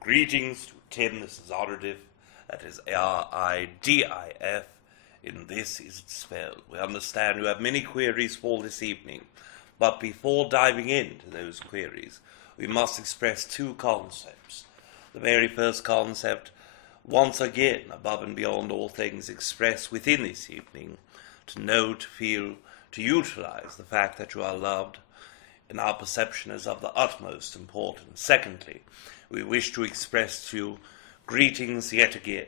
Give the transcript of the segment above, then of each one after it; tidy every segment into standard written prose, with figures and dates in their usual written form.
Greetings to Tim, this is Aridif, that is Aridif, in This Is It Spelled. We understand you have many queries for this evening, but before diving into those queries, we must express two concepts. The very first concept, once again, above and beyond all things expressed within this evening, to know, to feel, to utilize the fact that you are loved, in our perception is of the utmost importance. Secondly, we wish to express to you greetings yet again.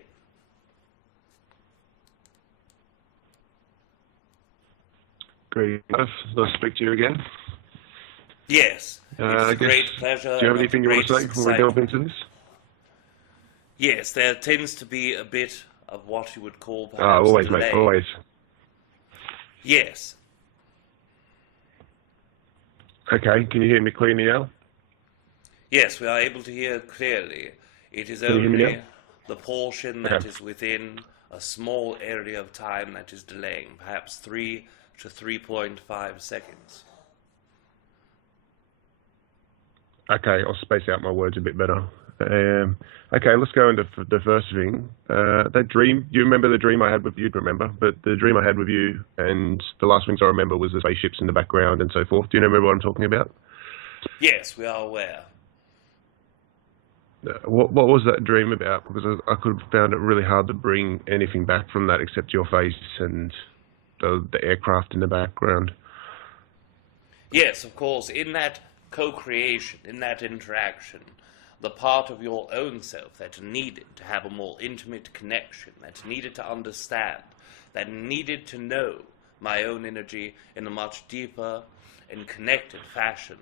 Great. Nice to speak to you again. Yes, it's a great pleasure. Do you have anything you want to say before we delve into this? Yes, there tends to be a bit of what you would call perhaps always, delay. mate, always. Yes. Okay, can you hear me clearly now? Yes, we are able to hear clearly. It is Can you hear me only now? the portion that is within a small area of time that is delaying, perhaps 3 to 3.5 seconds. Okay, I'll space out my words a bit better. Okay, let's go into the first thing. That dream, you remember the dream I had with you? You'd remember, but the dream I had with you, and the last things I remember was the spaceships in the background and so forth. Do you remember what I'm talking about? Yes, we are aware. What was that dream about? Because I could have found it really hard to bring anything back from that except your face and the aircraft in the background. Yes, of course, in that co-creation, in that interaction, the part of your own self that needed to have a more intimate connection, that needed to understand, that needed to know my own energy in a much deeper and connected fashion,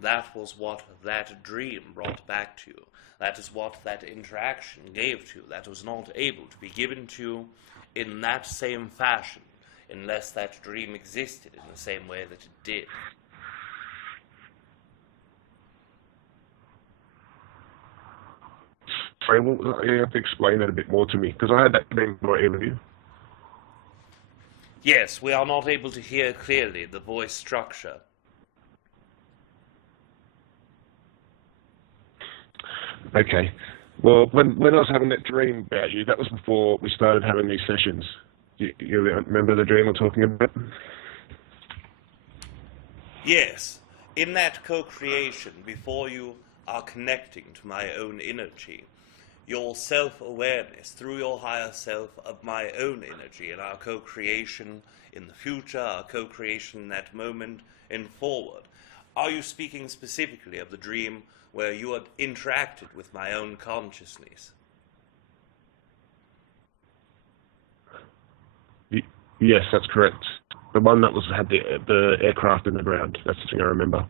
that was what that dream brought back to you. That is what that interaction gave to you. That was not able to be given to you in that same fashion unless that dream existed in the same way that it did. Sorry, well, you have to explain that a bit more to me, because I had that dream before I you. Yes, we are not able to hear clearly the voice structure. Okay. Well, when I was having that dream about you, that was before we started having these sessions. You remember the dream I'm talking about? Yes, in that co-creation, before you are connecting to my own energy, your self-awareness through your higher self of my own energy and our co-creation in the future, our co-creation in that moment and forward. Are you speaking specifically of the dream where you had interacted with my own consciousness? Yes, that's correct. The one that had the aircraft in the ground. That's the thing I remember.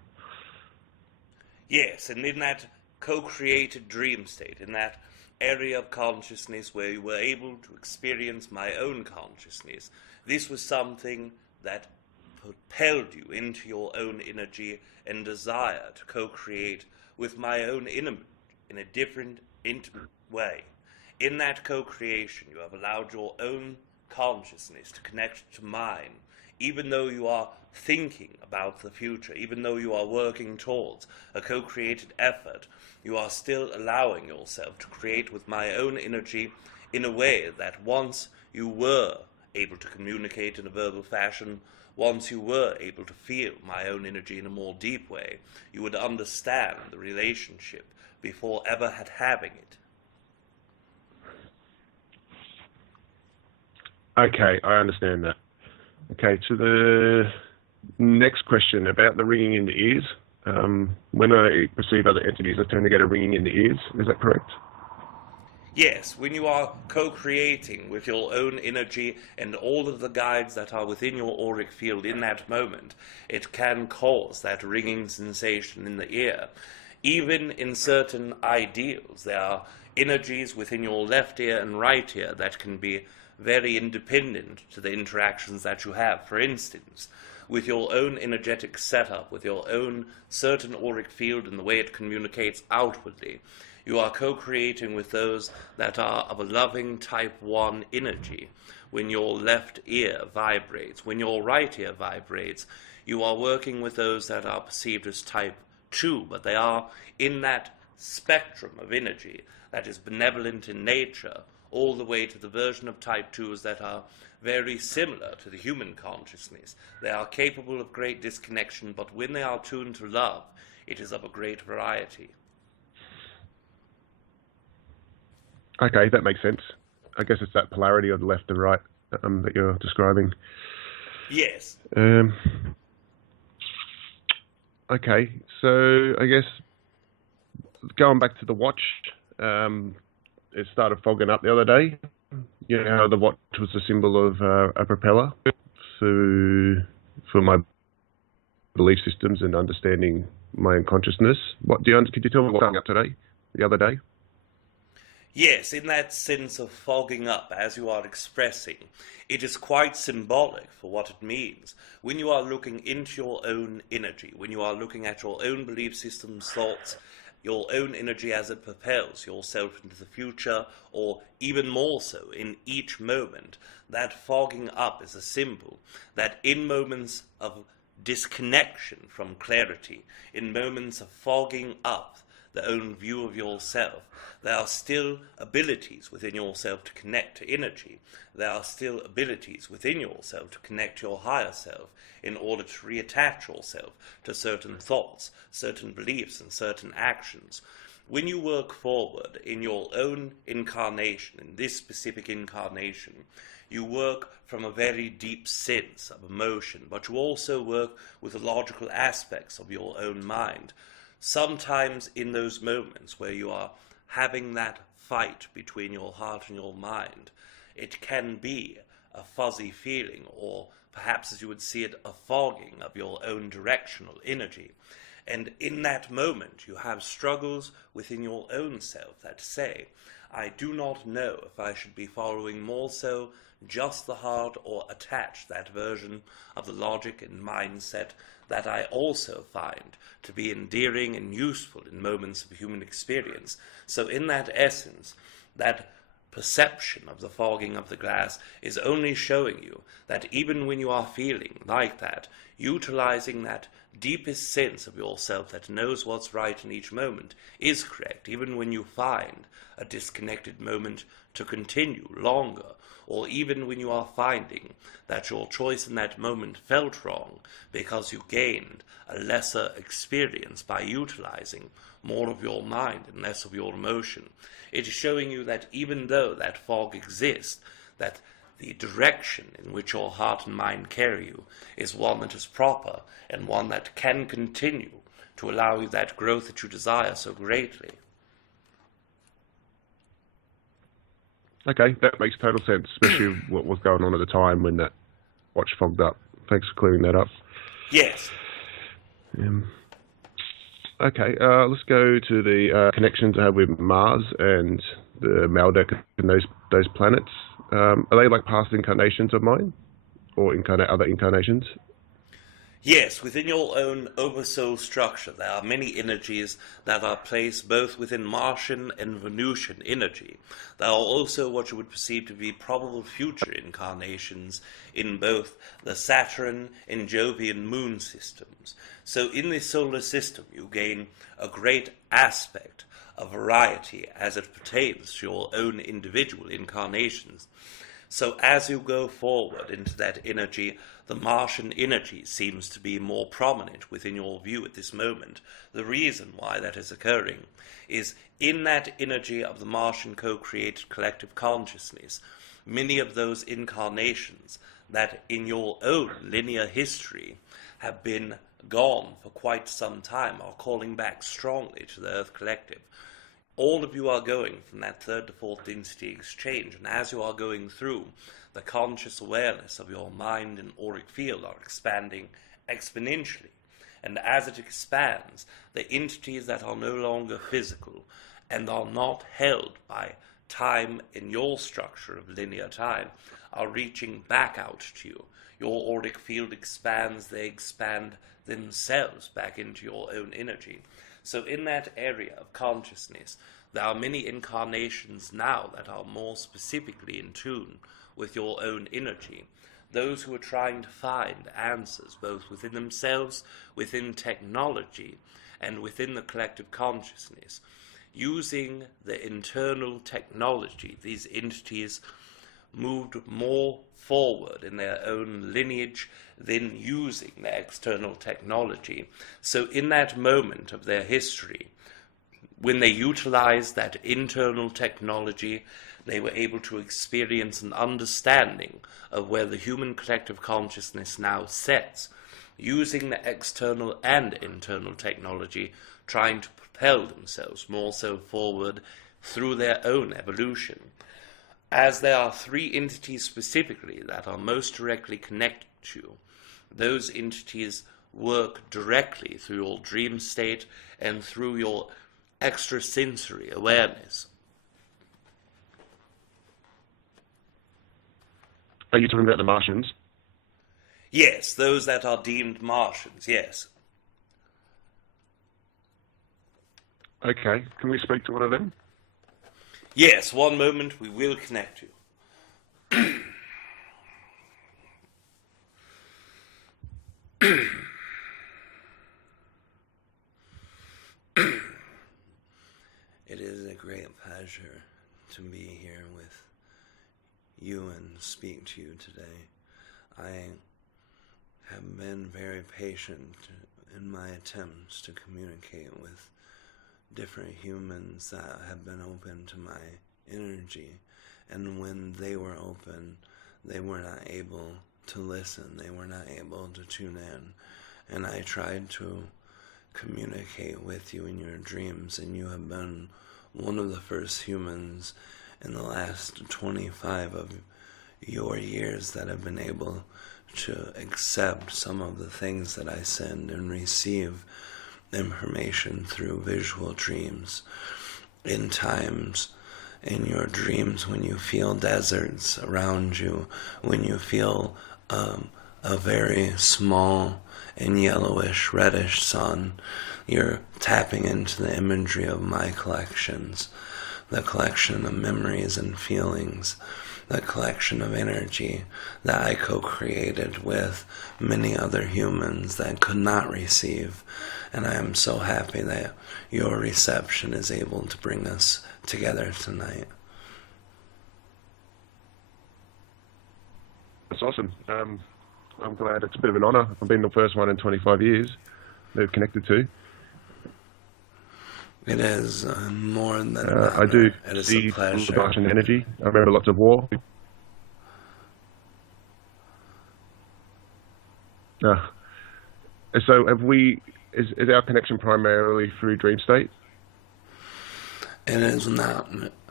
Yes, and in that co-created dream state, in that area of consciousness where you were able to experience my own consciousness, this was something that propelled you into your own energy and desire to co-create with my own in a different, intimate way. In that co-creation, you have allowed your own consciousness to connect to mine, even though you are thinking about the future, even though you are working towards a co-created effort, you are still allowing yourself to create with my own energy in a way that once you were able to communicate in a verbal fashion, once you were able to feel my own energy in a more deep way, you would understand the relationship before ever having it. Okay, I understand that. Okay, to the next question about the ringing in the ears. When I perceive other entities, I tend to get a ringing in the ears. Is that correct? Yes, when you are co-creating with your own energy and all of the guides that are within your auric field in that moment, it can cause that ringing sensation in the ear. Even in certain ideals, there are energies within your left ear and right ear that can be very independent to the interactions that you have. For instance, with your own energetic setup, with your own certain auric field and the way it communicates outwardly, you are co-creating with those that are of a loving type 1 energy. When your left ear vibrates, when your right ear vibrates, you are working with those that are perceived as type 2, but they are in that spectrum of energy that is benevolent in nature, all the way to the version of type 2s that are very similar to the human consciousness. They are capable of great disconnection, but when they are tuned to love, it is of a great variety. Okay, that makes sense. I guess it's that polarity of the left and right that you're describing. Yes. Okay, so I guess going back to the watch, it started fogging up the other day. You know how the watch was a symbol of a propeller for my belief systems and understanding my own consciousness. Could you tell me what fogging up today, the other day? Yes, in that sense of fogging up, as you are expressing, it is quite symbolic for what it means. When you are looking into your own energy, when you are looking at your own belief systems, thoughts, your own energy as it propels yourself into the future, or even more so in each moment, that fogging up is a symbol that in moments of disconnection from clarity, in moments of fogging up the own view of yourself, there are still abilities within yourself to connect to energy. There are still abilities within yourself to connect to your higher self in order to reattach yourself to certain thoughts, certain beliefs, and certain actions. When you work forward in your own incarnation, in this specific incarnation, you work from a very deep sense of emotion, but you also work with the logical aspects of your own mind. Sometimes in those moments where you are having that fight between your heart and your mind, it can be a fuzzy feeling, or perhaps as you would see it, a fogging of your own directional energy. And in that moment you have struggles within your own self that say, I do not know if I should be following more so just the heart or attach that version of the logic and mindset that I also find to be endearing and useful in moments of human experience. So in that essence, that perception of the fogging of the glass is only showing you that even when you are feeling like that, utilizing that deepest sense of yourself that knows what's right in each moment is correct, even when you find a disconnected moment to continue longer, or even when you are finding that your choice in that moment felt wrong because you gained a lesser experience by utilizing more of your mind and less of your emotion. It is showing you that even though that fog exists, that the direction in which your heart and mind carry you is one that is proper and one that can continue to allow you that growth that you desire so greatly. Okay, that makes total sense, especially what was going on at the time when that watch fogged up. Thanks for clearing that up. Yes. Okay, let's go to the connections I have with Mars and the Maldek and those planets. Are they like past incarnations of mine, or other incarnations? Yes, within your own oversoul structure, there are many energies that are placed both within Martian and Venusian energy. There are also what you would perceive to be probable future incarnations in both the Saturn and Jovian moon systems. So in this solar system, you gain a great aspect of variety as it pertains to your own individual incarnations. So as you go forward into that energy, the Martian energy seems to be more prominent within your view at this moment. The reason why that is occurring is in that energy of the Martian co-created collective consciousness, many of those incarnations that in your own linear history have been gone for quite some time are calling back strongly to the Earth Collective. All of you are going from that third to fourth density exchange, and as you are going through, the conscious awareness of your mind and auric field are expanding exponentially. And as it expands, the entities that are no longer physical and are not held by time in your structure of linear time are reaching back out to you. Your auric field expands, they expand themselves back into your own energy. So in that area of consciousness, there are many incarnations now that are more specifically in tune with your own energy. Those who are trying to find answers both within themselves, within technology, and within the collective consciousness. using the internal technology, these entities moved more forward in their own lineage than using the external technology. So in that moment of their history, when they utilized that internal technology, they were able to experience an understanding of where the human collective consciousness now sits, using the external and internal technology, trying to propel themselves more so forward through their own evolution. As there are three entities specifically that are most directly connected to you, those entities work directly through your dream state and through your extrasensory awareness. Are you talking about the Martians? Yes, those that are deemed Martians, yes. Okay, can we speak to one of them? Yes, one moment we will connect you. It is a great pleasure to be here with you and speak to you today. I have been very patient in my attempts to communicate with different humans that have been open to my energy, and when they were open, they were not able to listen, they were not able to tune in, and I tried to communicate with you in your dreams, and you have been one of the first humans in the last 25 of your years that have been able to accept some of the things that I send and receive information through visual dreams. In times, in your dreams, when you feel deserts around you, when you feel a very small and yellowish, reddish sun, you're tapping into the imagery of my collections, the collection of memories and feelings, the collection of energy that I co-created with many other humans that could not receive. And I am so happy that your reception is able to bring us together tonight. That's awesome. I'm glad. It's a bit of an honor. I've been the first one in 25 years they've connected to. It is more than that. I do it is see a pleasure. Martian energy. I remember lots of war. So have we? Is our connection primarily through dream state? It is not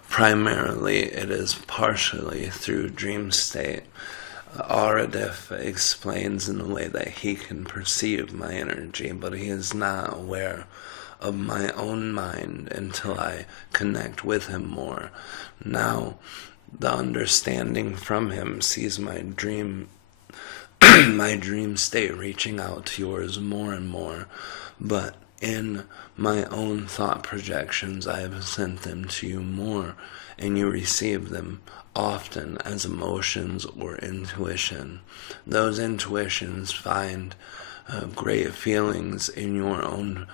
primarily. It is partially through dream state. Aridif explains in the way that he can perceive my energy, but he is not aware of my own mind until I connect with him more. Now, the understanding from him sees my dream my dream state reaching out to yours more and more, but in my own thought projections I have sent them to you more, and you receive them often as emotions or intuition. Those intuitions find great feelings in your own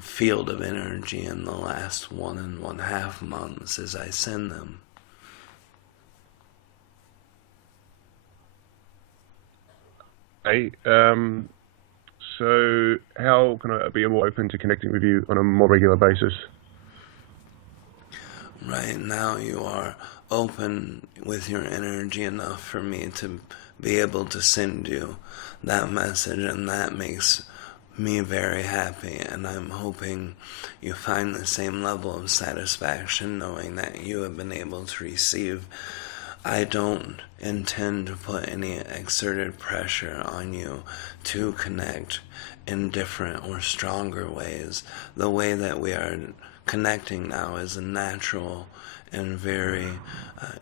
field of energy in the last 1.5 months as I send them. Hey, so how can I be more open to connecting with you on a more regular basis? Right now you are open with your energy enough for me to be able to send you that message, and that makes me very happy, and I'm hoping you find the same level of satisfaction knowing that you have been able to receive. I don't intend to put any exerted pressure on you to connect in different or stronger ways. The way that we are connecting now is a natural and very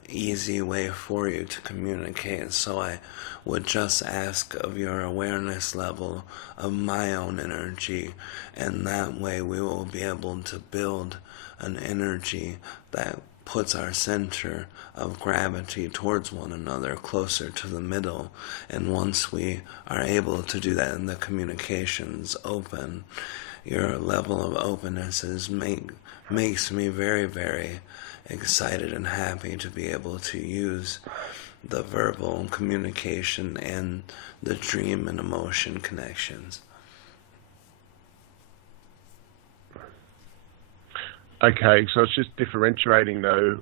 easy way for you to communicate. So I would just ask of your awareness level of my own energy, and that way we will be able to build an energy that puts our center of gravity towards one another, closer to the middle. And once we are able to do that and the communication's open, your level of openness makes me very, very excited and happy to be able to use the verbal communication and the dream and emotion connections. Okay, so it's just differentiating though,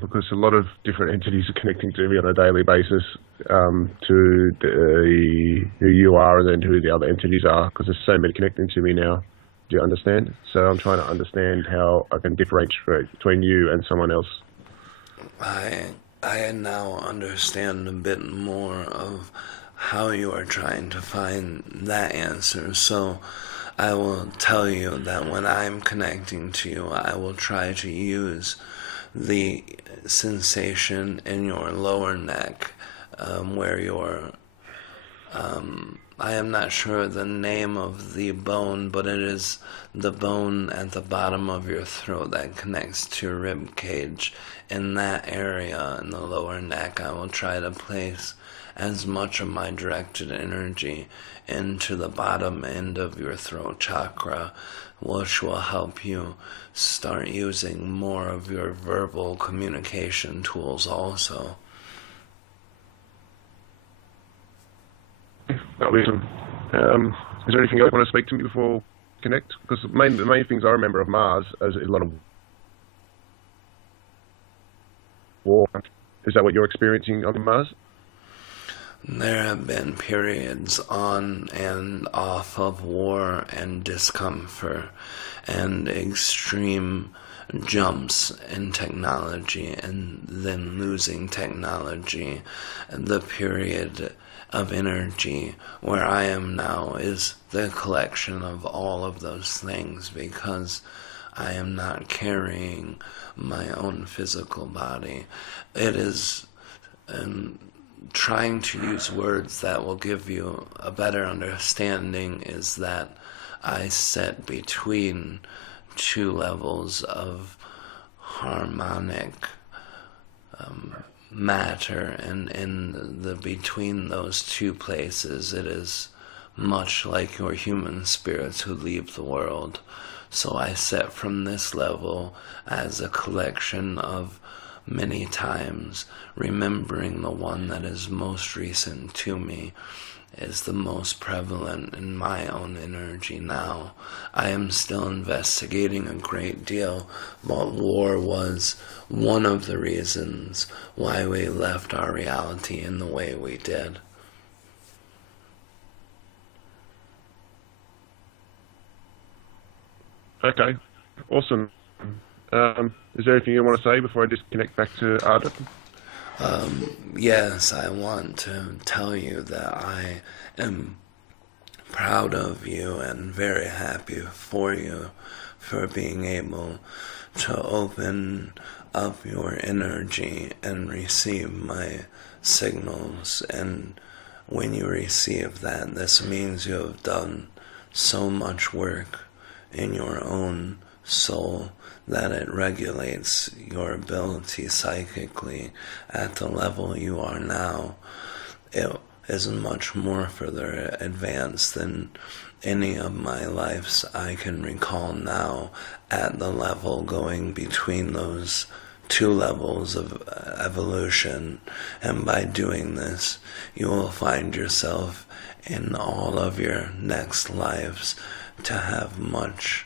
because a lot of different entities are connecting to me on a daily basis, to who you are and then who the other entities are, because there's so many connecting to me now. Do you understand? So I'm trying to understand how I can differentiate between you and someone else. I now understand a bit more of how you are trying to find that answer. So I will tell you that when I'm connecting to you, I will try to use the sensation in your lower neck, where your I am not sure the name of the bone, but it is the bone at the bottom of your throat that connects to your rib cage. In that area, in the lower neck, I will try to place as much of my directed energy into the bottom end of your throat chakra, which will help you start using more of your verbal communication tools also. That'll be awesome. Is there anything else you want to speak to me before we connect? Because the main things I remember of Mars is a lot of war. Is that what you're experiencing on Mars? There have been periods on and off of war and discomfort and extreme jumps in technology and then losing technology. The period of energy where I am now is the collection of all of those things, because I am not carrying my own physical body. It is trying to use words that will give you a better understanding is that I sit between two levels of harmonic matter, and in the between those two places it is much like your human spirits who leave the world. So I sit from this level as a collection of many times, remembering the one that is most recent to me, is the most prevalent in my own energy now. I am still investigating a great deal, but war was one of the reasons why we left our reality in the way we did. Okay, awesome. Is there anything you want to say before I just connect back to Aridif? Yes, I want to tell you that I am proud of you and very happy for you for being able to open up your energy and receive my signals. And when you receive that, this means you have done so much work in your own soul that it regulates your ability psychically at the level you are now. It is much more further advanced than any of my lives I can recall now, at the level going between those two levels of evolution. And by doing this, you will find yourself in all of your next lives to have much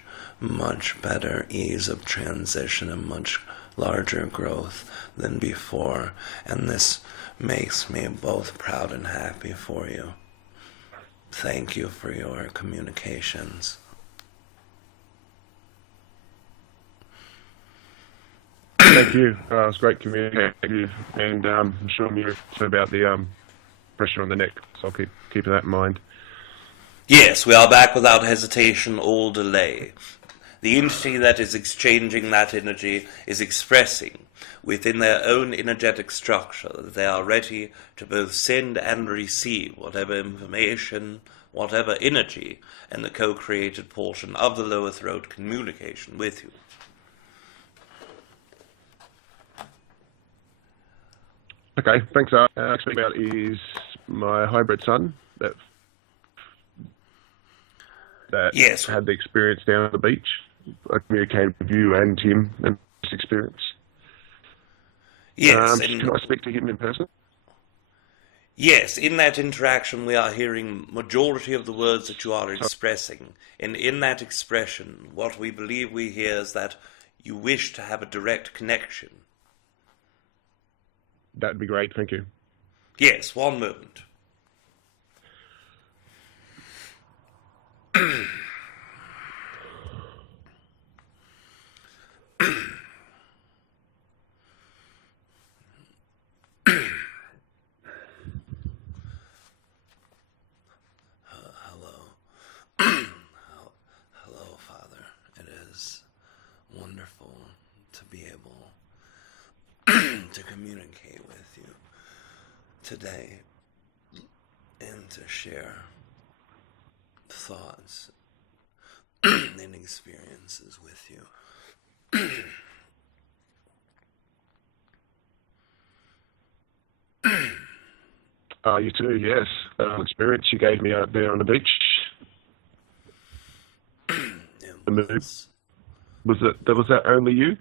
better ease of transition and much larger growth than before. And this makes me both proud and happy for you. Thank you for your communications. Thank you. It was great communicating, and I'm sure you're about the pressure on the neck, so I'll keep that in mind. Yes, we are back without hesitation or delay. The entity that is exchanging that energy is expressing within their own energetic structure that they are ready to both send and receive whatever information, whatever energy, and the co-created portion of the lower throat communication with you. Okay, thanks. Speaking about is my hybrid son. that Yes. had the experience down at the beach. I communicated with you and Tim and this experience. Yes, Can I speak to him in person? yes, in that interaction we are hearing majority of the words that you are expressing. And in that expression, what we believe we hear is that you wish to have a direct connection. That'd be great, thank you. Yes, one moment. Hello, Father. It is wonderful to be able to communicate with you today and to share thoughts and experiences with you. You too, yes. Experience you gave me out there on the beach. Was that only you?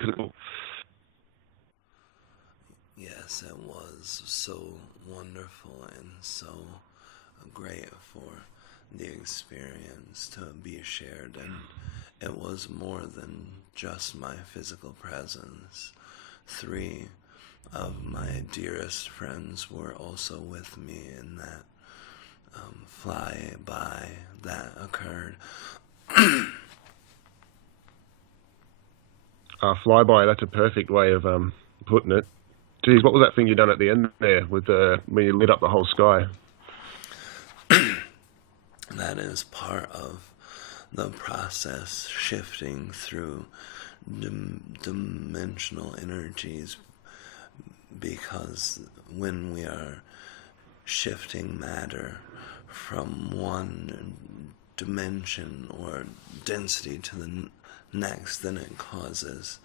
Yes, it was so wonderful and so great for the experience to be shared, and it was more than just my physical presence. 3 of my dearest friends were also with me in that flyby that occurred. Flyby, that's a perfect way of putting it. Geez, what was that thing you done at the end there with when you lit up the whole sky? That is part of the process, shifting through dimensional energies, because when we are shifting matter from one dimension or density to the next, then it causes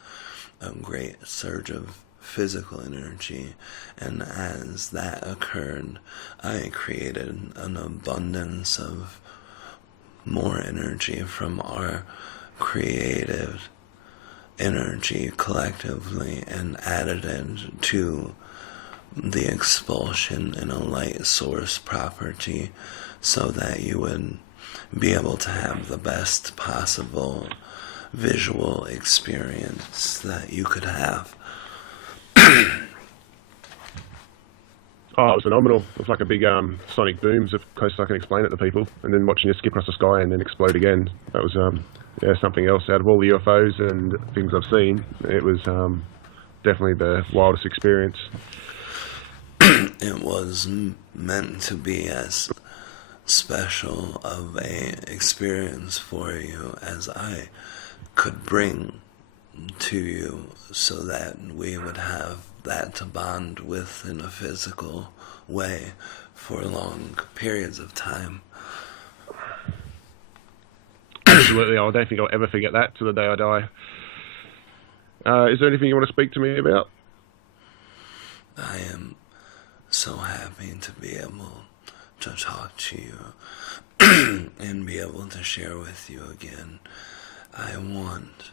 a great surge of physical energy, and as that occurred, I created an abundance of more energy from our creative energy collectively and added it to the expulsion in a light source property so that you would be able to have the best possible visual experience that you could have. Oh, it was phenomenal. It was like a big sonic boom, as close as I can explain it to people. And then watching it skip across the sky and then explode again. That was something else. Out of all the UFOs and things I've seen, it was definitely the wildest experience. It was meant to be as special of a experience for you as I could bring to you, so that we would have that to bond with in a physical way for long periods of time. Absolutely, I don't think I'll ever forget that to the day I die. Is there anything you want to speak to me about? I am so happy to be able to talk to you and be able to share with you again. I want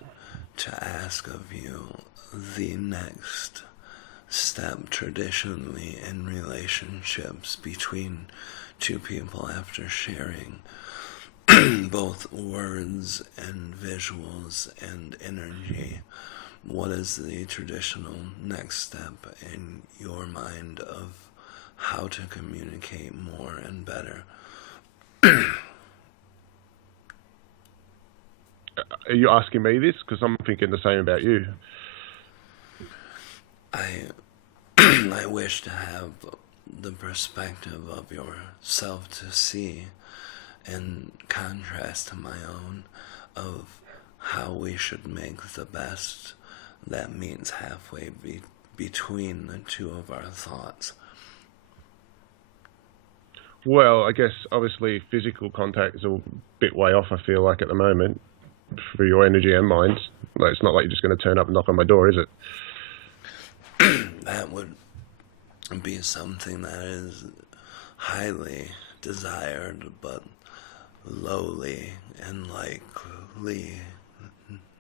to ask of you the next step traditionally in relationships between two people after sharing both words and visuals and energy. What is the traditional next step in your mind of how to communicate more and better? Are you asking me this? Because I'm thinking the same about you. I wish to have the perspective of yourself to see, in contrast to my own, of how we should make the best that meets halfway between the two of our thoughts. Well, I guess obviously physical contact is a bit way off, I feel like, at the moment, for your energy and mine. Like, it's not like you're just going to turn up and knock on my door, is it? That would be something that is highly desired, but lowly and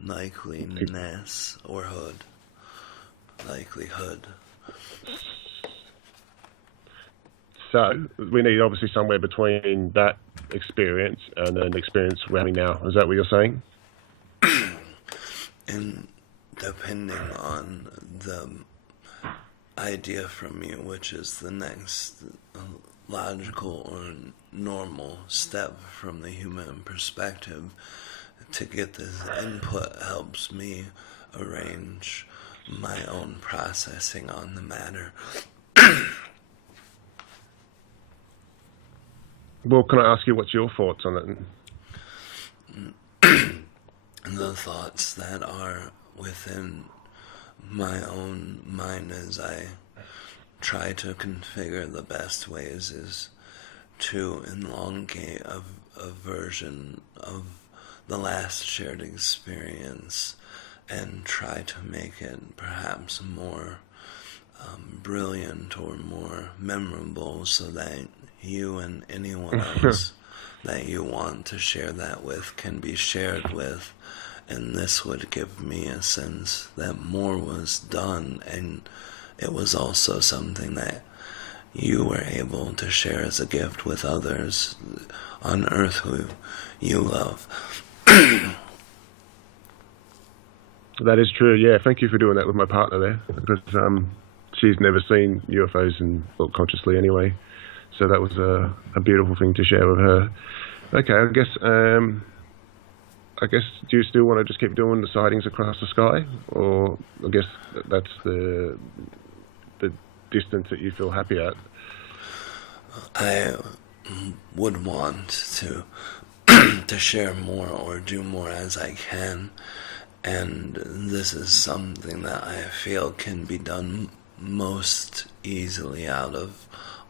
likeliness or likelihood. So we need obviously somewhere between that experience and an experience we're having now. Is that what you're saying? And depending on the idea from you, which is the next logical or normal step from the human perspective, to get this input helps me arrange my own processing on the matter. Well, can I ask you what's your thoughts on it? The thoughts that are within my own mind as I try to configure the best ways is to elongate a version of the last shared experience and try to make it perhaps more brilliant or more memorable, so that you and anyone else that you want to share that with can be shared with. And this would give me a sense that more was done, and it was also something that you were able to share as a gift with others on Earth who you love. That is true, yeah. Thank you for doing that with my partner there, because she's never seen UFOs, and well, consciously anyway. So that was a beautiful thing to share with her. Okay, I guess, do you still want to just keep doing the sightings across the sky? Or I guess that's the distance that you feel happy at? I would want to to share more or do more as I can, and this is something that I feel can be done most easily out of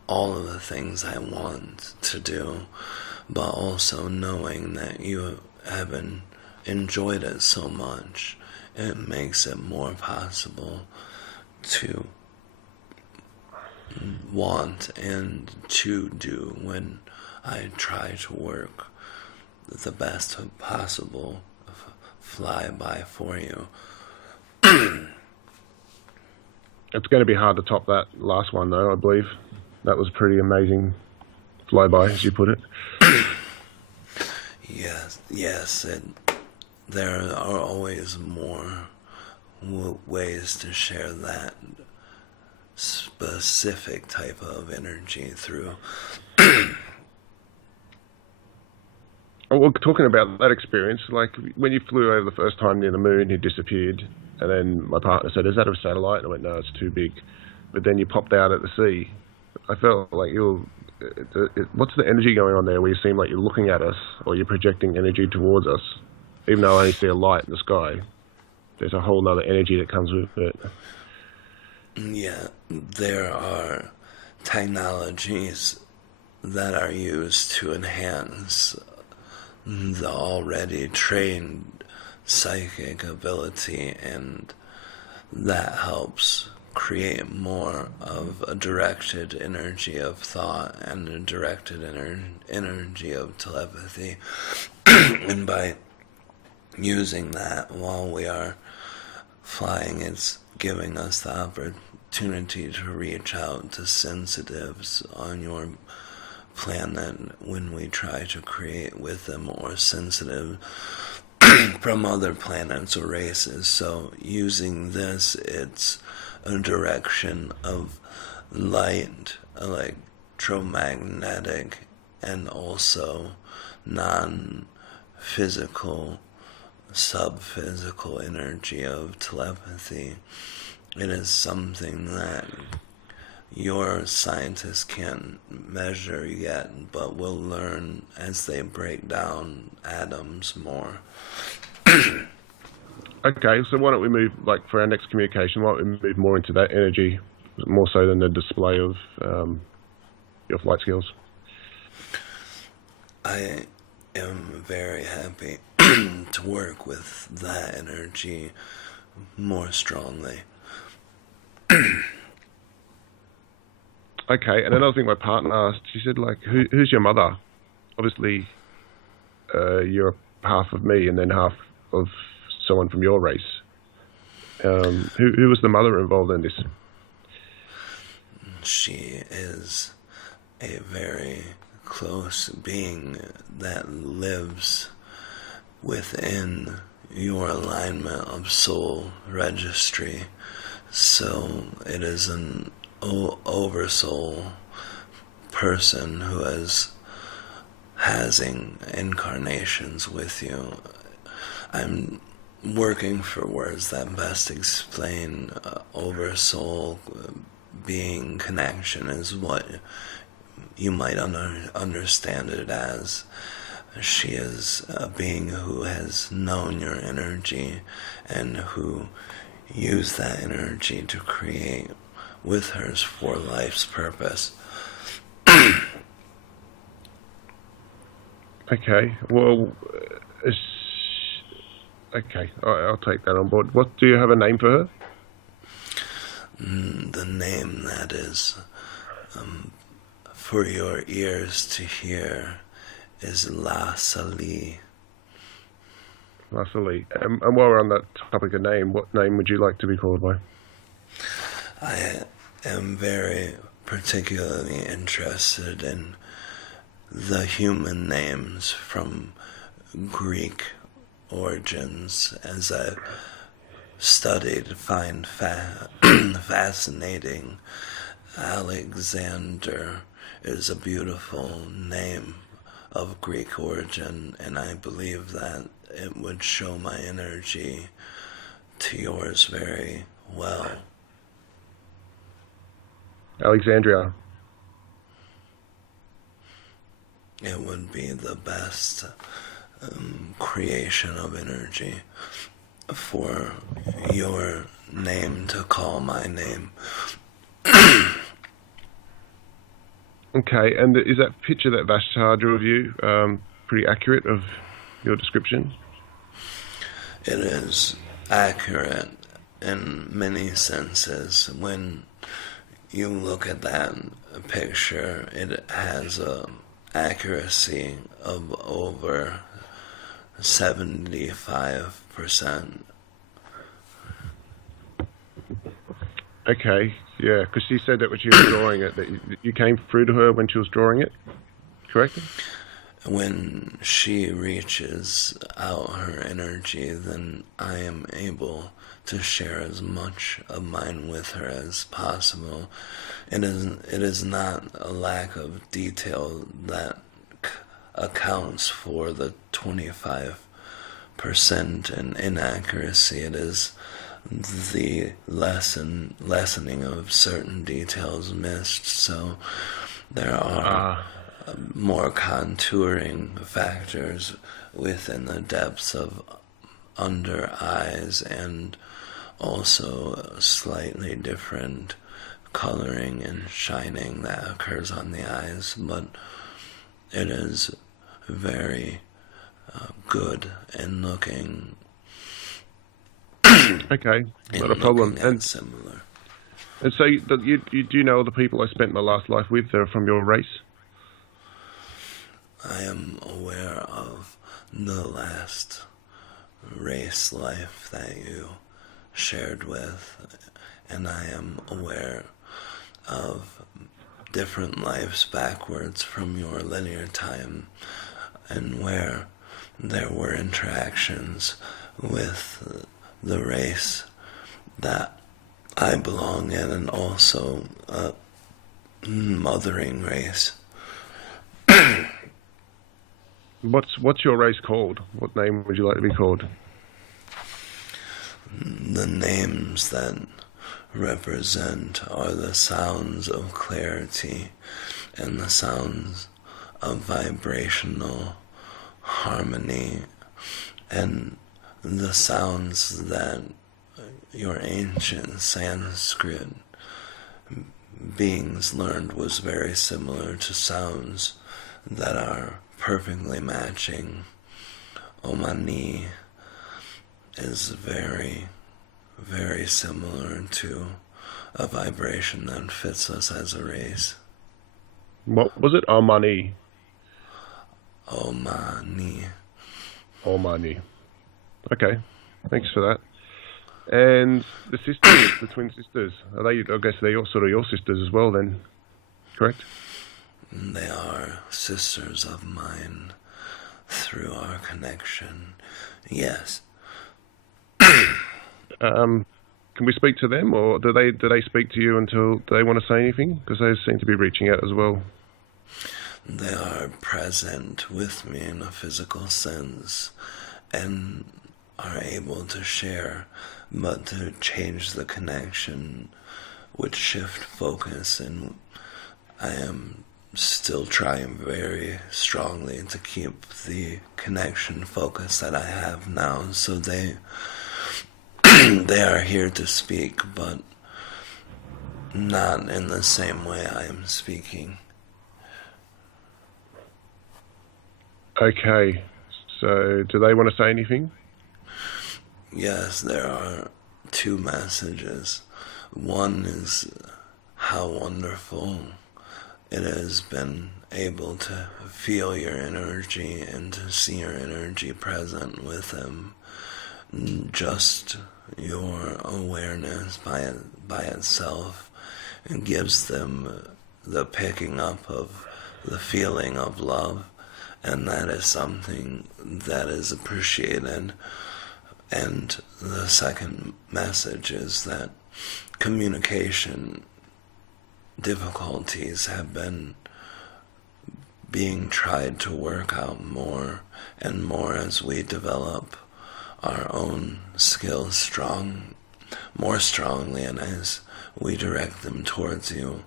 all of the things I want to do, but also knowing that you haven't enjoyed it so much, it makes it more possible to want and to do when I try to work the best possible flyby for you. It's going to be hard to top that last one, though, I believe. That was pretty amazing flyby, as you put it. Yes, there are always more ways to share that specific type of energy through. Well, talking about that experience, like when you flew over the first time near the moon, you disappeared, and then my partner said, "Is that a satellite?" And I went, "No, it's too big." But then you popped out at the sea. I felt like what's the energy going on there where you seem like you're looking at us or you're projecting energy towards us? Even though I only see a light in the sky, there's a whole other energy that comes with it. Yeah, there are technologies that are used to enhance the already trained psychic ability, and that helps create more of a directed energy of thought and a directed energy of telepathy. And by using that while we are flying, it's giving us the opportunity to reach out to sensitives on your planet when we try to create with them, or sensitive from other planets or races. So using this, it's a direction of light, electromagnetic, and also non-physical, sub-physical energy of telepathy. It is something that your scientists can't measure yet, but will learn as they break down atoms more. Okay, so why don't we move, like for our next communication, why don't we move more into that energy, more so than the display of your flight skills? I am very happy to work with that energy more strongly. Okay, and another thing my partner asked, she said, like, who's your mother? Obviously, you're half of me and then half of someone from your race. Who was the mother involved in this? She is a very close being that lives within your alignment of soul registry. So it is an oversoul person who is having incarnations with you. I'm working for words that best explain oversoul being connection is what you might understand it as. She is a being who has known your energy and who used that energy to create with hers for life's purpose. Okay, well, okay, I'll take that on board. What, do you have a name for her? The name that is for your ears to hear is La Sali. La Sali. And while we're on that topic of name, what name would you like to be called by? I am very particularly interested in the human names from Greek origins, as I've find fascinating. Alexander is a beautiful name of Greek origin, and I believe that it would show my energy to yours very well. Alexandria. It would be the best creation of energy for your name to call my name. Okay, and is that picture that Vashtar drew of you pretty accurate of your description? It is accurate in many senses. When you look at that picture, it has a accuracy of over 75%. Okay, yeah, because she said that when she was drawing it, that you came through to her when she was drawing it, correct? When she reaches out her energy, then I am able to share as much of mine with her as possible. It is not a lack of detail that accounts for the 25% in inaccuracy. It is the lessening of certain details missed. So there are more contouring factors within the depths of under eyes, and also slightly different coloring and shining that occurs on the eyes, but it is very good in looking. Okay, not a problem. And similar. And so you do know the people I spent my last life with are from your race? I am aware of the last race life that you shared with, and I am aware of different lives backwards from your linear time, and where there were interactions with the race that I belong in, and also a mothering race. What's your race called? What name would you like to be called? The names that represent are the sounds of clarity and the sounds of vibrational harmony, and the sounds that your ancient Sanskrit beings learned was very similar to sounds that are perfectly matching. Omani is very, very similar to a vibration that fits us as a race. What was it? Omani. Omani. All money. Okay, thanks for that. And the sisters, the twin sisters, are they? I guess they're sort of your sisters as well, then, correct? They are sisters of mine through our connection. Yes. Can we speak to them, or do they speak to you until do they want to say anything? Because they seem to be reaching out as well. They are present with me in a physical sense and are able to share, but to change the connection would shift focus, and I am still trying very strongly to keep the connection focus that I have now. So they are here to speak, but not in the same way I am speaking. Okay, so do they want to say anything? Yes, there are two messages. One is how wonderful it has been able to feel your energy and to see your energy present with them. Just your awareness by itself gives them the picking up of the feeling of love, and that is something that is appreciated. And the second message is that communication difficulties have been being tried to work out more and more as we develop our own skills more strongly, and as we direct them towards you.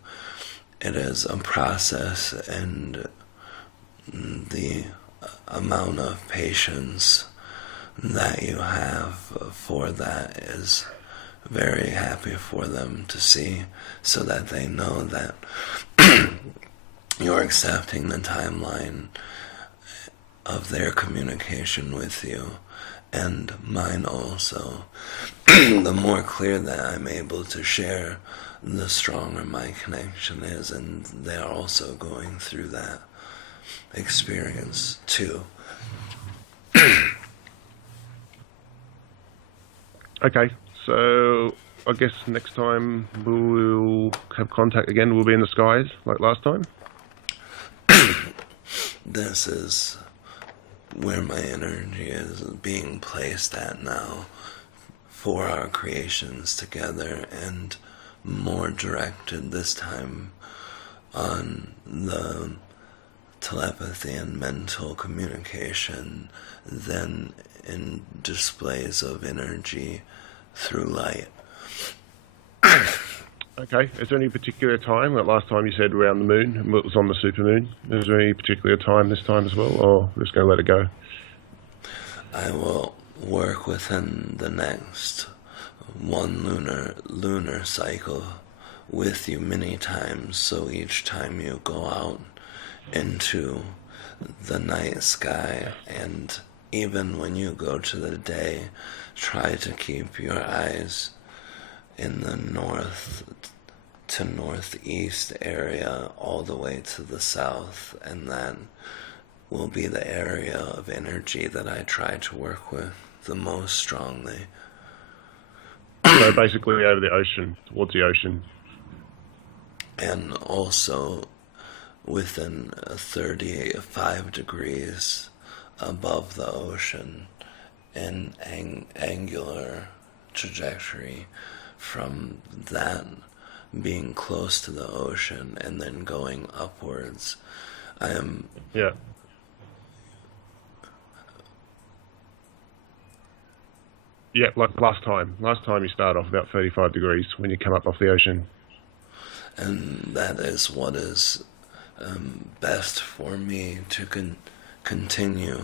It is a process, and the amount of patience that you have for that is very happy for them to see, so that they know that you're accepting the timeline of their communication with you, and mine also. The more clear that I'm able to share, the stronger my connection is, and they are also going through that experience too. Okay, so I guess next time we'll have contact again. We'll be in the skies like last time. This is where my energy is being placed at now for our creations together, and more directed this time on the telepathy and mental communication than in displays of energy through light. Okay, is there any particular time? Like last time you said around the moon, it was on the supermoon. Is there any particular time this time as well, or we're just going to let it go? I will work within the next one lunar cycle with you many times, so each time you go out into the night sky, and even when you go to the day, try to keep your eyes in the north to northeast area all the way to the south, and that will be the area of energy that I try to work with the most strongly. So basically over the ocean, towards the ocean. And also within 35 degrees above the ocean, in angular trajectory from that being close to the ocean and then going upwards. I am... Yeah. Yeah, like last time. Last time you start off about 35 degrees when you come up off the ocean. And that is what is best for me to continue.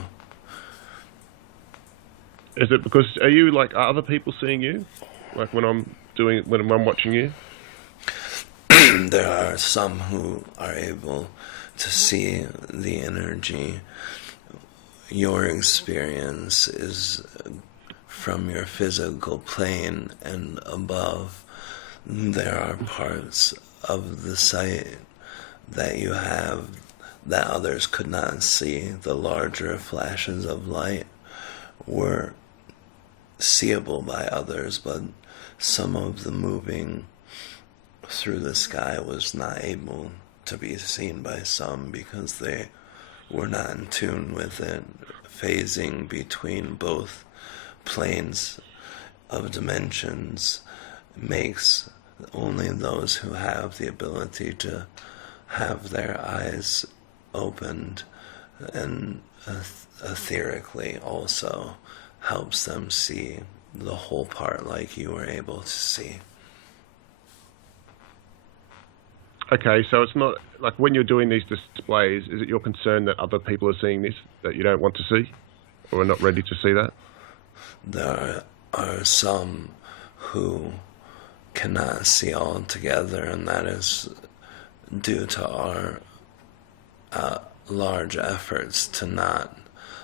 Is it because, are you like, are other people seeing you? Like when I'm watching you? There are some who are able to see the energy. Your experience is from your physical plane and above. There are parts of the sight that you have that others could not see, the larger flashes of light. were seeable by others, but some of the moving through the sky was not able to be seen by some because they were not in tune with it, phasing between both planes of dimensions makes only those who have the ability to have their eyes opened and etherically also helps them see the whole part like you were able to see. Okay, so it's not like when you're doing these displays, is it your concern that other people are seeing this that you don't want to see or are not ready to see that? There are some who cannot see altogether, and that is due to our large efforts to not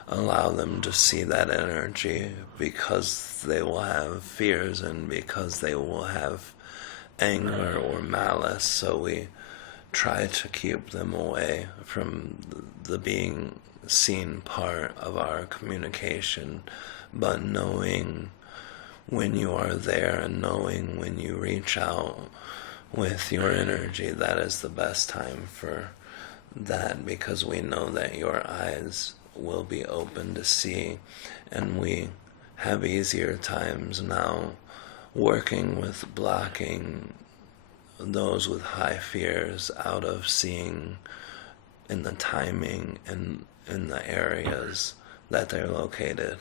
allow them to see that energy because they will have fears and because they will have anger or malice, so we try to keep them away from the being seen part of our communication, but knowing when you are there and knowing when you reach out with your energy, that is the best time for that, because we know that your eyes will be open to see, and we have easier times now working with blocking those with high fears out of seeing in the timing and in the areas that they're located.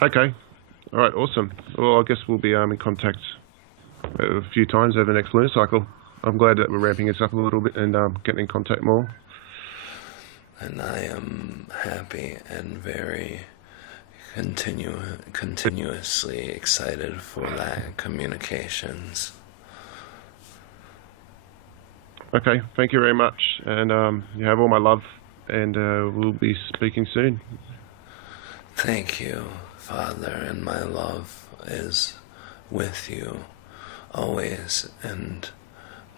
Okay. All right, awesome. Well, I guess we'll be in contact a few times over the next lunar cycle. I'm glad that we're ramping this up a little bit and getting in contact more. And I am happy and very continuously excited for that communications. Okay, thank you very much. And you have all my love, and we'll be speaking soon. Thank you, Father, and my love is with you always, and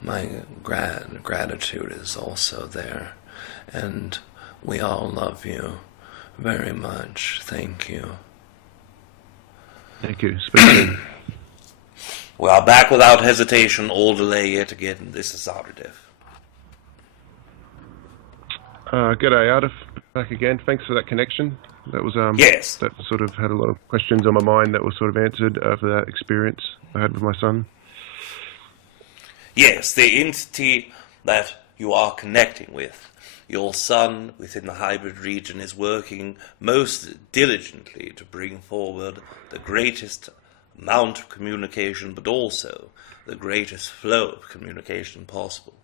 my gratitude is also there, and we all love you very much. Thank you. Thank you. Speak soon. We are back without hesitation or delay yet again. This is Aridif. G'day, Aridif. Back again. Thanks for that connection. That was yes. That sort of had a lot of questions on my mind that were sort of answered for that experience I had with my son. Yes, the entity that you are connecting with, your son within the hybrid region, is working most diligently to bring forward the greatest amount of communication, but also the greatest flow of communication possible.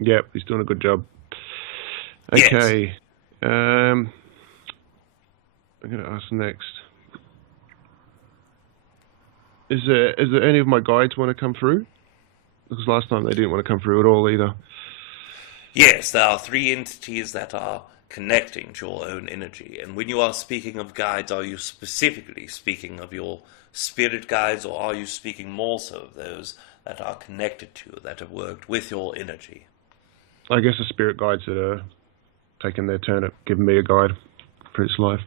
Yep, he's doing a good job. Okay. Yes. I'm going to ask next. Is there any of my guides want to come through? Because last time they didn't want to come through at all either. Yes, there are three entities that are connecting to your own energy. And when you are speaking of guides, are you specifically speaking of your spirit guides, or are you speaking more so of those that are connected to you, that have worked with your energy? I guess the spirit guides that are taking their turn at giving me a guide for its life.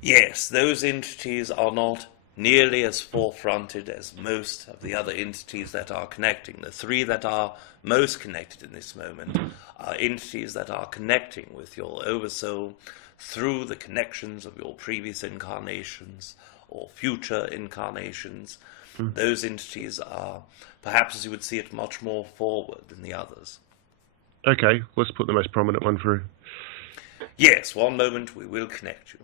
Yes, those entities are not nearly as forefronted as most of the other entities that are connecting. The three that are most connected in this moment are entities that are connecting with your oversoul through the connections of your previous incarnations or future incarnations. Those entities are, perhaps as you would see it, much more forward than the others. Okay, let's put the most prominent one through. Yes, one moment we will connect you.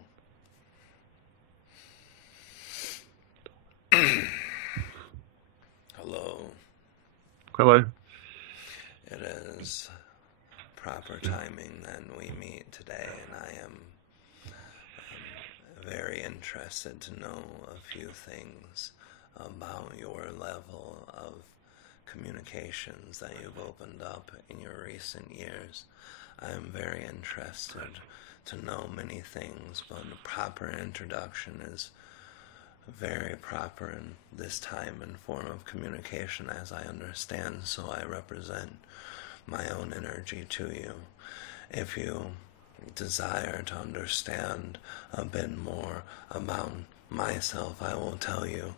Hello. Hello. It is proper timing that we meet today, and I am very interested to know a few things about your level of communications that you've opened up in your recent years. I am very interested to know many things, but a proper introduction is very proper in this time and form of communication as I understand, so I represent my own energy to you. If you desire to understand a bit more about myself, I will tell you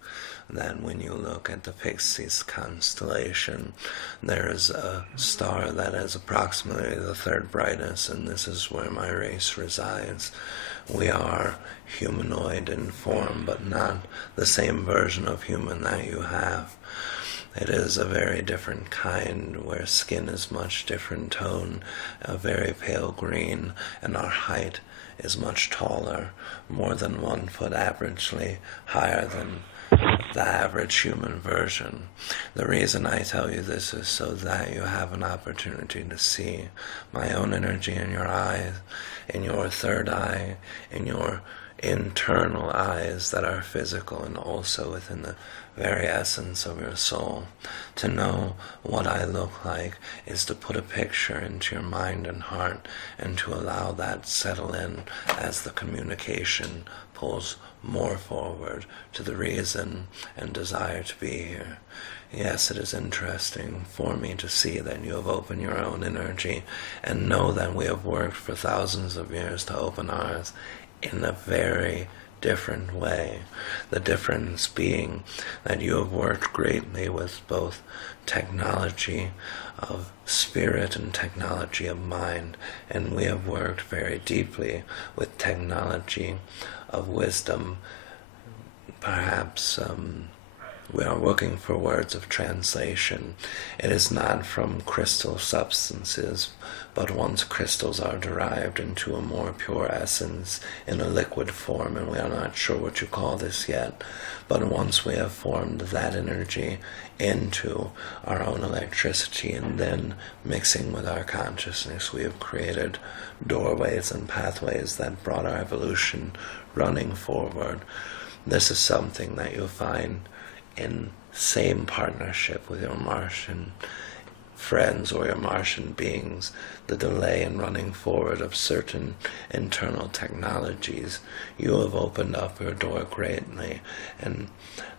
that when you look at the Pyxis constellation, there is a star that is approximately the third brightest, and this is where my race resides. We are humanoid in form, but not the same version of human that you have. It is a very different kind, where skin is much different tone, a very pale green, and our height is much taller, more than 1 foot averagely, higher than the average human version. The reason I tell you this is so that you have an opportunity to see my own energy in your eyes, in your third eye, in your internal eyes that are physical, and also within the very essence of your soul. To know what I look like is to put a picture into your mind and heart, and to allow that settle in as the communication pulls more forward to the reason and desire to be here. Yes, it is interesting for me to see that you have opened your own energy, and know that we have worked for thousands of years to open ours in a very different way. The difference being that you have worked greatly with both technology of spirit and technology of mind, and we have worked very deeply with technology of wisdom. Perhaps we are looking for words of translation. It is not from crystal substances, but once crystals are derived into a more pure essence in a liquid form, and we are not sure what you call this yet, but once we have formed that energy into our own electricity and then mixing with our consciousness, we have created doorways and pathways that brought our evolution running forward. This is something that you'll find in same partnership with your Martian friends or your Martian beings, the delay in running forward of certain internal technologies. You have opened up your door greatly, and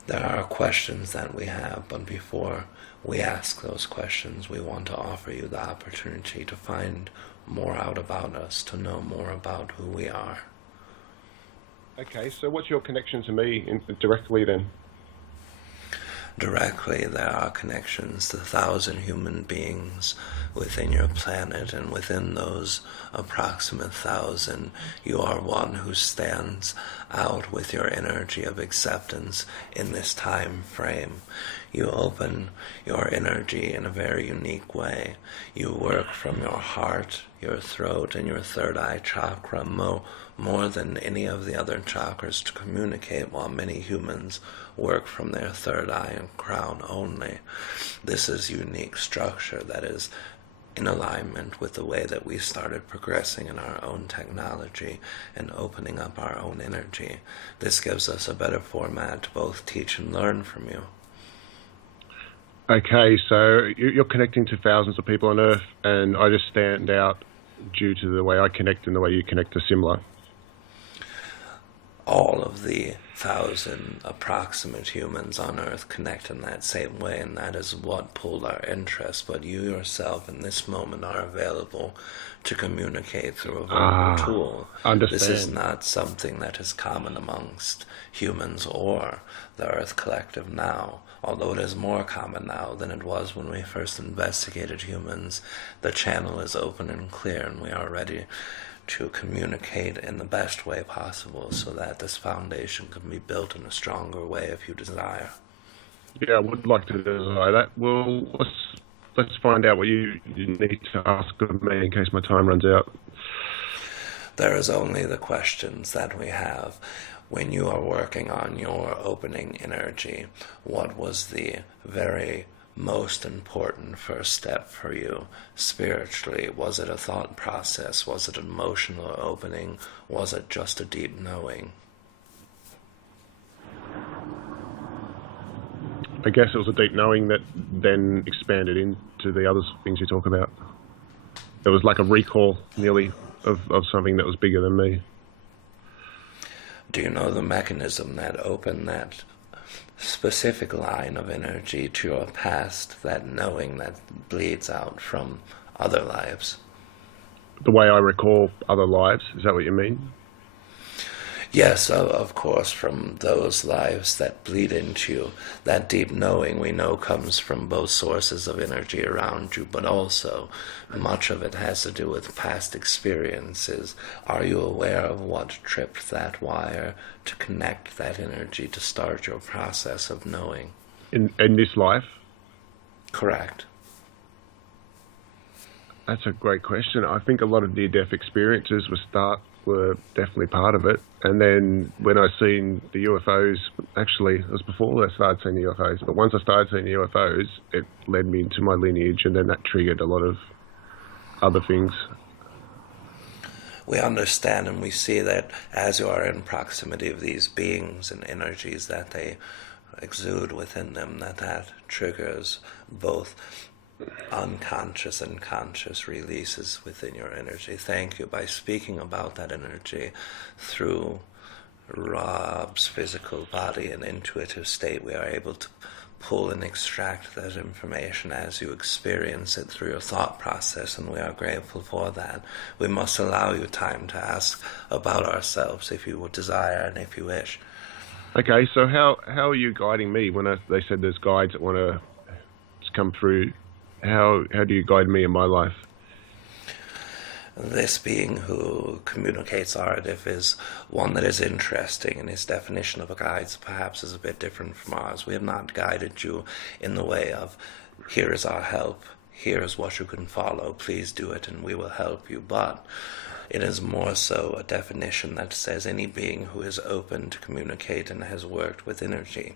there are questions that we have, but before we ask those questions, we want to offer you the opportunity to find more out about us, to know more about who we are. Okay, so what's your connection to me directly then? Directly, there are connections to 1,000 human beings within your planet, and within those approximate 1,000, you are one who stands out with your energy of acceptance in this time frame. You open your energy in a very unique way. You work from your heart, your throat, and your third eye chakra more than any of the other chakras to communicate, while many humans work from their third eye and crown only. This is unique structure that is in alignment with the way that we started progressing in our own technology and opening up our own energy. This gives us a better format to both teach and learn from you. Okay, so you're connecting to thousands of people on Earth, and I just stand out due to the way I connect and the way you connect are similar. All of the 1,000 approximate humans on Earth connect in that same way, and that is what pulled our interest. But you yourself in this moment are available to communicate through a verbal tool. Understand. This is not something that is common amongst humans or the Earth Collective now. Although it is more common now than it was when we first investigated humans, the channel is open and clear, and we are ready to communicate in the best way possible so that this foundation can be built in a stronger way if you desire. Yeah, I would like to desire that. Well, let's find out what you need to ask of me in case my time runs out. There is only the questions that we have. When you are working on your opening energy, what was the very most important first step for you spiritually? Was it a thought process? Was it an emotional opening? Was it just a deep knowing? I guess it was a deep knowing that then expanded into the other things you talk about. It was like a recall, nearly, of something that was bigger than me. Do you know the mechanism that opened that specific line of energy to your past, that knowing that bleeds out from other lives? the way I recall other lives. Is that what you mean? Yes, of course, from those lives that bleed into you, that deep knowing we know comes from both sources of energy around you, but also much of it has to do with past experiences. Are you aware of what tripped that wire to connect that energy to start your process of knowing? In this life? Correct. That's a great question. I think a lot of near-death experiences were definitely part of it. And then when I seen the UFOs, actually, it was before I started seeing the UFOs, but once I started seeing the UFOs, it led me into my lineage, and then that triggered a lot of other things. We understand and we see that as you are in proximity of these beings and energies that they exude within them, that triggers both unconscious and conscious releases within your energy. Thank you. By speaking about that energy through Rob's physical body and intuitive state, we are able to pull and extract that information as you experience it through your thought process, and we are grateful for that. We must allow you time to ask about ourselves if you would desire and if you wish. Okay, so how are you guiding me when they said there's guides that want to come through? How do you guide me in my life? This being who communicates Aridif is one that is interesting, and his definition of a guide perhaps is a bit different from ours. We have not guided you in the way of, here is our help, here is what you can follow, please do it and we will help you, but it is more so a definition that says any being who is open to communicate and has worked with energy.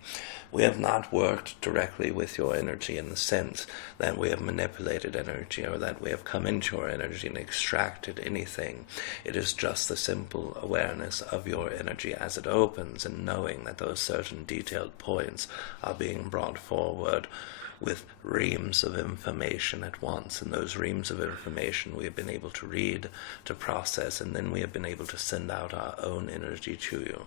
We have not worked directly with your energy in the sense that we have manipulated energy or that we have come into your energy and extracted anything. It is just the simple awareness of your energy as it opens and knowing that those certain detailed points are being brought forward with reams of information at once, and those reams of information we have been able to read, to process, and then we have been able to send out our own energy to you.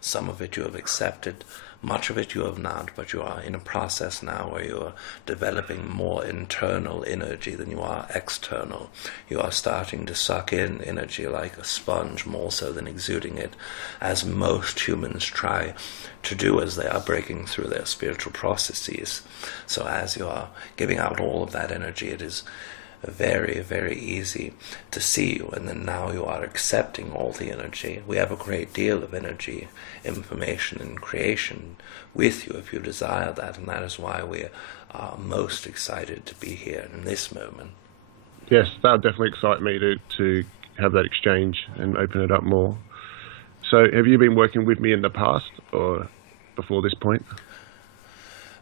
Some of it you have accepted, much of it you have not, but you are in a process now where you are developing more internal energy than you are external. You are starting to suck in energy like a sponge more so than exuding it, as most humans try to do as they are breaking through their spiritual processes. So as you are giving out all of that energy, it is very, very easy to see you, and then now you are accepting all the energy. We have a great deal of energy, information, and creation with you if you desire that, and that is why we are most excited to be here in this moment. Yes, that would definitely excite me to have that exchange and open it up more. So have you been working with me in the past or before this point?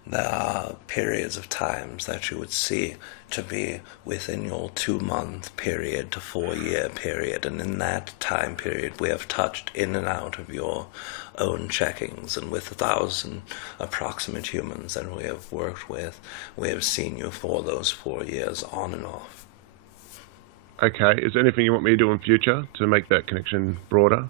There are periods of times that you would see to be within your 2-month period to 4-year period, and in that time period we have touched in and out of your own checkings, and with 1,000 approximate humans that we have worked with, we have seen you for those 4 years on and off. Okay, is there anything you want me to do in future to make that connection broader?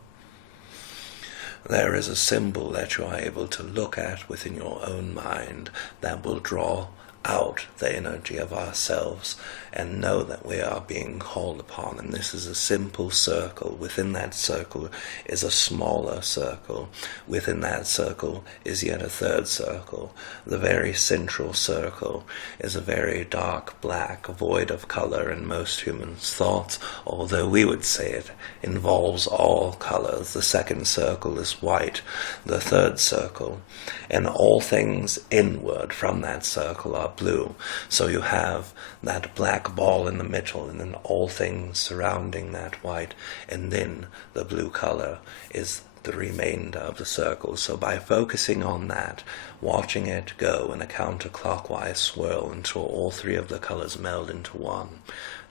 There is a symbol that you are able to look at within your own mind that will draw out the energy of ourselves and know that we are being called upon. And this is a simple circle. Within that circle is a smaller circle. Within that circle is yet a third circle. The very central circle is a very dark black, void of color in most humans' thoughts, although we would say it involves all colors. The second circle is white, the third circle, and all things inward from that circle are blue. So you have that black ball in the middle, and then all things surrounding that white, and then the blue color is the remainder of the circle. So by focusing on that, watching it go in a counterclockwise swirl until all three of the colors meld into one,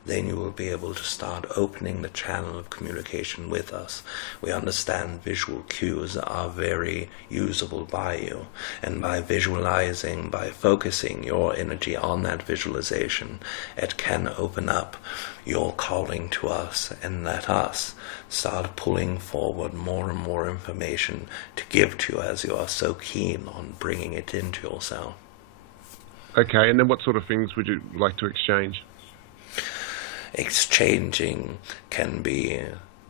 then you will be able to start opening the channel of communication with us. We understand visual cues are very usable by you, and by visualizing, by focusing your energy on that visualization, it can open up your calling to us and let us start pulling forward more and more information to give to you as you are so keen on bringing it into yourself. Okay, and then what sort of things would you like to exchange? exchanging can be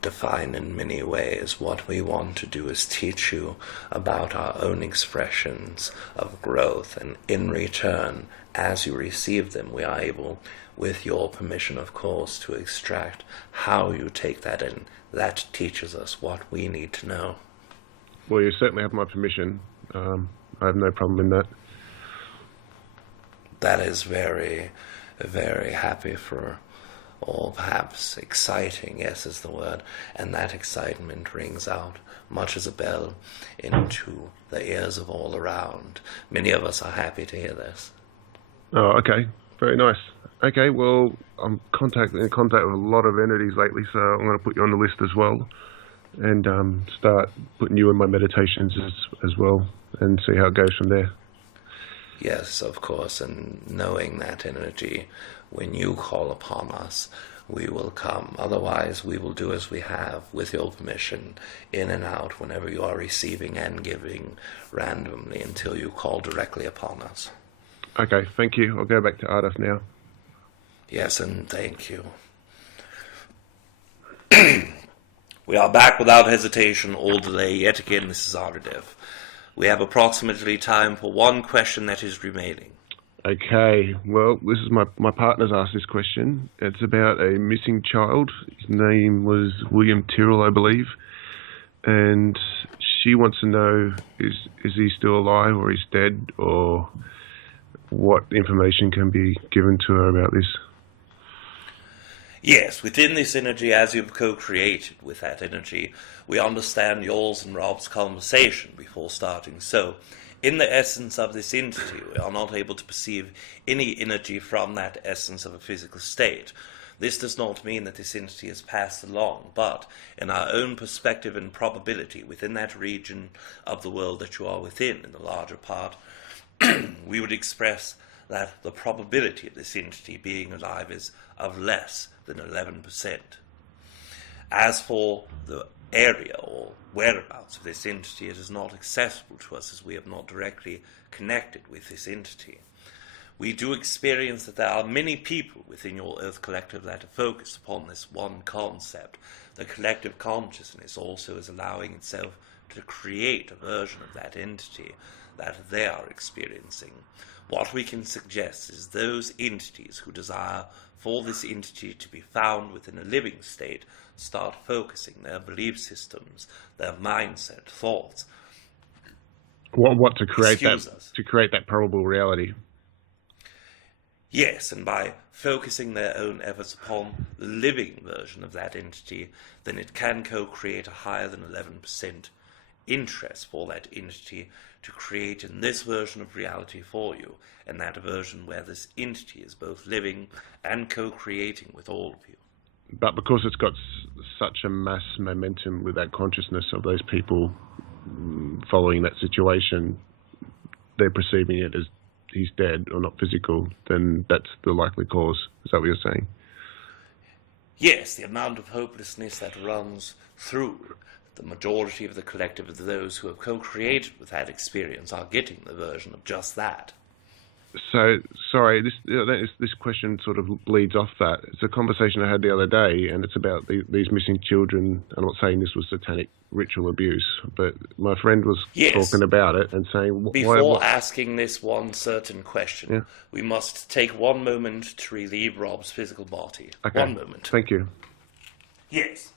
defined in many ways. What we want to do is teach you about our own expressions of growth, and in return, as you receive them, we are able, with your permission of course, to extract how you take that in. That teaches us what we need to know. Well, you certainly have my permission. I have no problem in that. That is very, very happy for, or perhaps exciting, yes is the word, and that excitement rings out much as a bell into the ears of all around. Many of us are happy to hear this. Oh, okay. Very nice. Okay, well, I'm in contact with a lot of entities lately, so I'm going to put you on the list as well, and start putting you in my meditations as well, and see how it goes from there. Yes, of course, and knowing that energy, when you call upon us, we will come. Otherwise, we will do as we have, with your permission, in and out whenever you are receiving and giving randomly until you call directly upon us. Okay, thank you. I'll go back to Aridif now. Yes, and thank you. We are back without hesitation or delay. Yet again, this is Aridif. We have approximately time for one question that is remaining. Okay, well, this is my partner's asked this question. It's about a missing child. His name was William Tyrrell, I believe. And she wants to know, is he still alive, or he's dead, or what information can be given to her about this? Yes, within this energy, as you've co-created with that energy, we understand yours and Rob's conversation before starting. So, in the essence of this entity, we are not able to perceive any energy from that essence of a physical state. This does not mean that this entity has passed along, but in our own perspective and probability within that region of the world that you are within, in the larger part, we would express that the probability of this entity being alive is of less than 11%. As for the area or whereabouts of this entity, it is not accessible to us, as we have not directly connected with this entity. We do experience that there are many people within your Earth Collective that are focused upon this one concept. The collective consciousness also is allowing itself to create a version of that entity that they are experiencing. What we can suggest is those entities who desire for this entity to be found within a living state start focusing their belief systems, their mindset, thoughts. What to create that probable reality? Yes, and by focusing their own efforts upon the living version of that entity, then it can co-create a higher than 11% interest for that entity to create in this version of reality for you, and that version where this entity is both living and co-creating with all of you. But because it's got such a mass momentum with that consciousness of those people following that situation, they're perceiving it as he's dead or not physical, then that's the likely cause. Is that what you're saying? Yes, the amount of hopelessness that runs through the majority of the collective of those who have co-created with that experience are getting the version of just that. So, sorry, this question sort of leads off that. It's a conversation I had the other day, and it's about these missing children. I'm not saying this was satanic ritual abuse, but my friend was talking about it and saying... Before asking this one certain question, yeah, we must take one moment to relieve Rob's physical body. Okay. 1 moment. Thank you. Yes.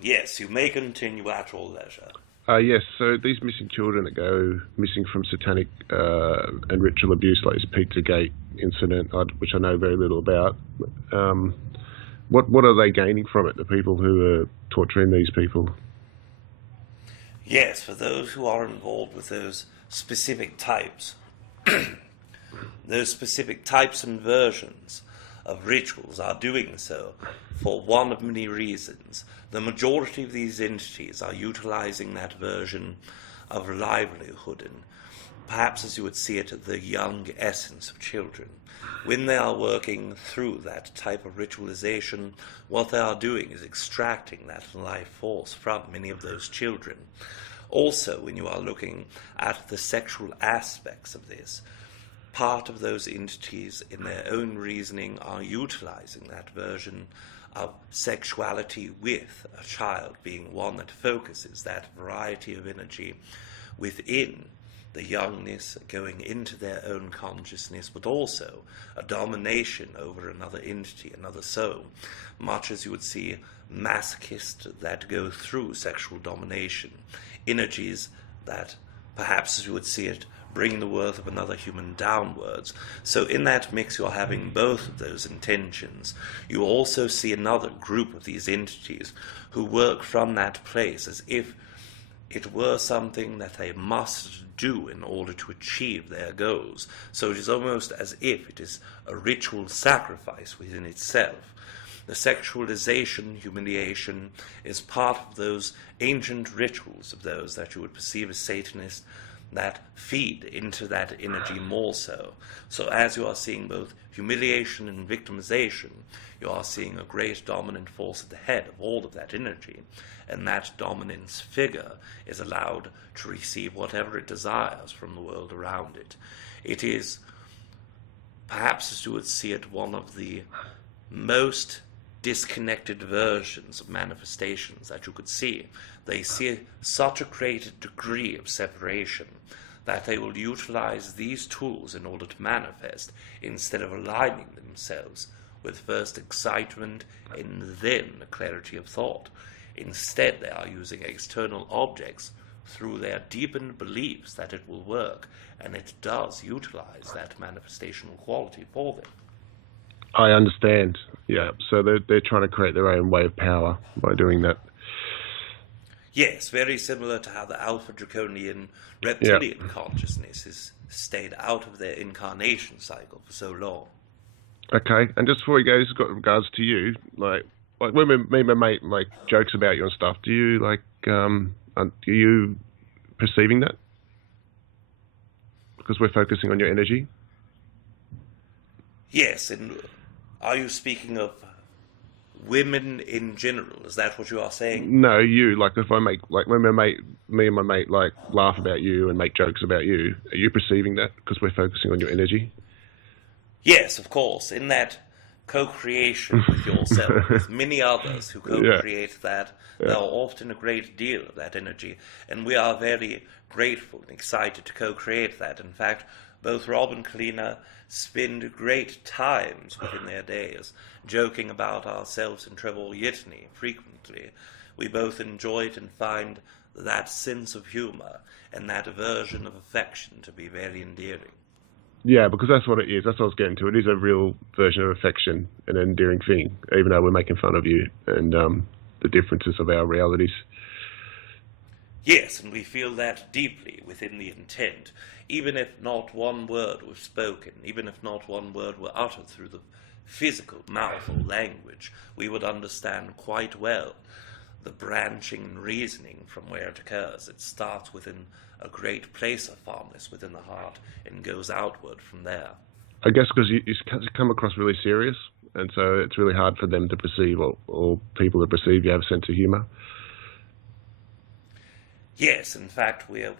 Yes, you may continue at your leisure. Yes, so these missing children that go missing from satanic and ritual abuse, like this Pizzagate incident, which I know very little about, what are they gaining from it, the people who are torturing these people? Yes, for those who are involved with those specific types, those specific types and versions of rituals are doing so for one of many reasons. The majority of these entities are utilizing that version of livelihood and perhaps, as you would see it, the young essence of children. When they are working through that type of ritualization, what they are doing is extracting that life force from many of those children. Also, when you are looking at the sexual aspects of this, part of those entities in their own reasoning are utilizing that version of sexuality with a child, being one that focuses that variety of energy within the youngness, going into their own consciousness, but also a domination over another entity, another soul, much as you would see masochists that go through sexual domination, energies that, perhaps as you would see it, bring the worth of another human downwards. So in that mix you're having both of those intentions. You also see another group of these entities who work from that place as if it were something that they must do in order to achieve their goals. So it is almost as if it is a ritual sacrifice within itself. The sexualization, humiliation, is part of those ancient rituals of those that you would perceive as Satanists that feed into that energy more so. So as you are seeing both humiliation and victimization, you are seeing a great dominant force at the head of all of that energy, and that dominance figure is allowed to receive whatever it desires from the world around it. It is, perhaps as you would see it, one of the most disconnected versions of manifestations that you could see. They see such a great degree of separation that they will utilize these tools in order to manifest instead of aligning themselves with first excitement and then the clarity of thought. Instead, they are using external objects through their deepened beliefs that it will work, and it does utilize that manifestational quality for them. I understand. Yeah, so they're trying to create their own way of power by doing that. Yes, very similar to how the Alpha Draconian reptilian consciousness has stayed out of their incarnation cycle for so long. Okay, and just before we go, got regards to you, like when me and my mate jokes about you and stuff, do you are you perceiving that? Because we're focusing on your energy. Yes, and are you speaking of women in general? Is that what you are saying? No, you. If I make when me and my mate laugh about you and make jokes about you, are you perceiving that because we're focusing on your energy? Yes, of course. In that co-creation with yourself, with many others who co-create that, there are often a great deal of that energy, and we are very grateful and excited to co-create that. In fact, both Rob and Kalina spend great times within their days joking about ourselves and Trevor Yitney frequently. We both enjoy it and find that sense of humour and that version of affection to be very endearing. Yeah, because that's what it is. That's what I was getting to. It is a real version of affection, an endearing thing, even though we're making fun of you and the differences of our realities. Yes, and we feel that deeply within the intent. Even if not one word was spoken, even if not one word were uttered through the physical mouth or language, we would understand quite well the branching and reasoning from where it occurs. It starts within a great place of fondness within the heart and goes outward from there. I guess because you come across really serious, and so it's really hard for them to perceive, or people to perceive you have a sense of humour. Yes, in fact, we have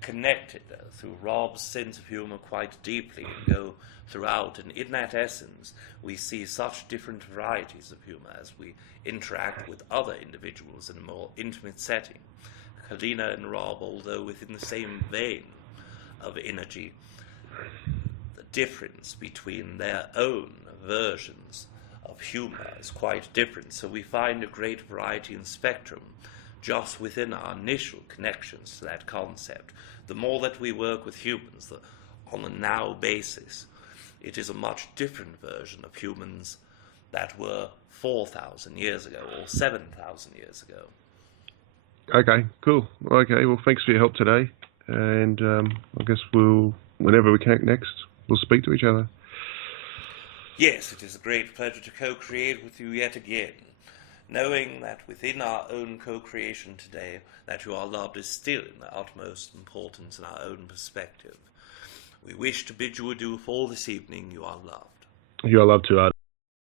connected through Rob's sense of humour quite deeply and go throughout, and in that essence we see such different varieties of humour as we interact with other individuals in a more intimate setting. Kalina and Rob, although within the same vein of energy, the difference between their own versions of humor is quite different, so we find a great variety in spectrum just within our initial connections to that concept. The more that we work with humans on a now basis, it is a much different version of humans that were 4,000 years ago or 7,000 years ago. Okay, cool. Okay, well, thanks for your help today, and I guess whenever we connect next, we'll speak to each other. Yes, it is a great pleasure to co-create with you yet again, knowing that within our own co-creation today, that you are loved is still in the utmost importance in our own perspective. We wish to bid you adieu for this evening. You are loved. You are loved too, Art.